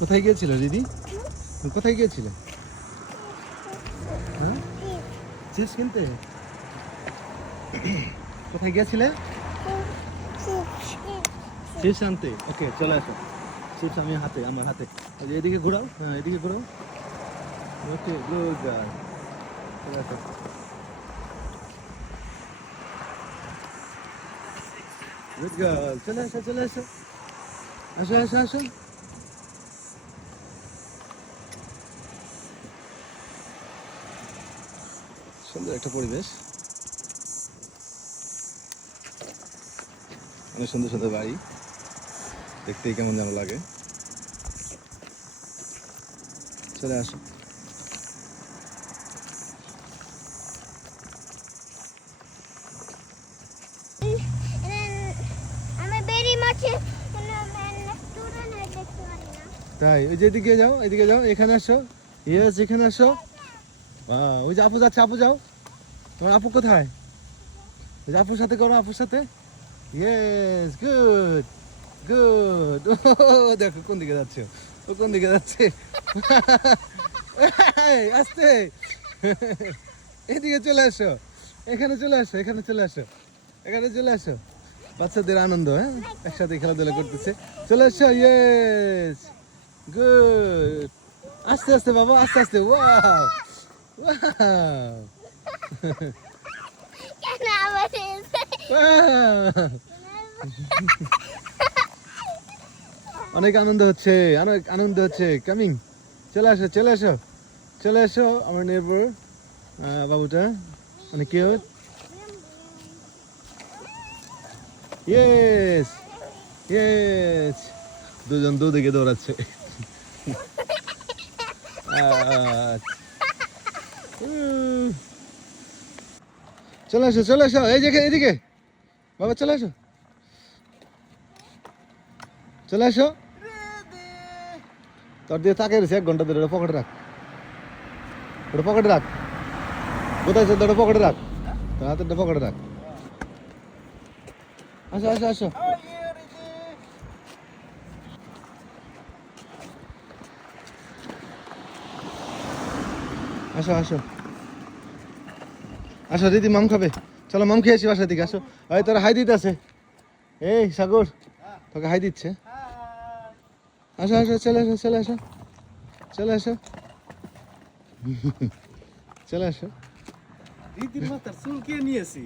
কোথায় গিয়েছিলে দিদি? তুমি কোথায় গিয়েছিলে? হ্যাঁ, চিপস কিনতে? কোথায় গিয়েছিলে? চিপস আনতে। ওকে, চলে আসো। চিপস আমি হাতে, আমার হাতে। এদিকে ঘোরাও, হ্যাঁ এদিকে ঘোরাও। ওকে, গুড গার্ল। চলে আসো। গুড গার্ল, চলে আসো, চলে আসো। আসো আসো আসো। সুন্দর একটা পরিবেশ, অনেক সুন্দর সুন্দর বাড়ি, দেখতেই কেমন যেন লাগে। চলে আসো। তাই ওই যে এদিকে যাও, এদিকে যাও, এখানে আসো। ইয়েস, এখানে আসো। ওই যে আপু যাচ্ছে, আপু যাও। তোমার আপু কোথায়? ওই যে আপুর সাথে করো, আপুর সাথে। Yes, good good. ও দেখো কোন দিকে যাচ্ছে, ও কোন দিকে যাচ্ছে। আস্তে। এদিকে চলে আসো, এখানে চলে আসো, এখানে চলে আসো, এখানে চলে আসো। বাচ্চাদের আনন্দ, হ্যাঁ একসাথে খেলাধুলা করতেছে। চলে আসো, ইয়েস, গুড। আস্তে আস্তে বাবা, আস্তে আস্তে। Wow wow. অনেক আনন্দ হচ্ছে, অনেক আনন্দ হচ্ছে। কামিং, চলে আসো, চলে আসো, চলে আসো। আমার নেইবার বাবুটা অনেক কিউট। Yes yes. দুজন দুদিকে দৌড়াচ্ছে। চলে আসো, চলে আসো, এই যে এদিকে বাবা, চলে আসো, চলে আসো। তোর দিয়ে তাকে রয়েছে 1 ঘন্টা ধরে, ওটা পকেটে রাখ, ওটা পকেটে রাখ। কোথায় আছে ওটা পকেটে রাখ, তোর হাতেরটা পকেটে রাখ। আসো আসো আসো। আসো আসো আসো দিদি, মাম খাবে। চলো মাম খেয়ে আসি বাসার দিকে। আসো, ওই তোর হাই দিতে আছে। এই সাগর, তোকে হাই দিচ্ছে। আসো আসো, চলে আসো, চলে আসো, চলে আসো, চলে আসো। দিদির মাথার চুল কে নিয়েছি?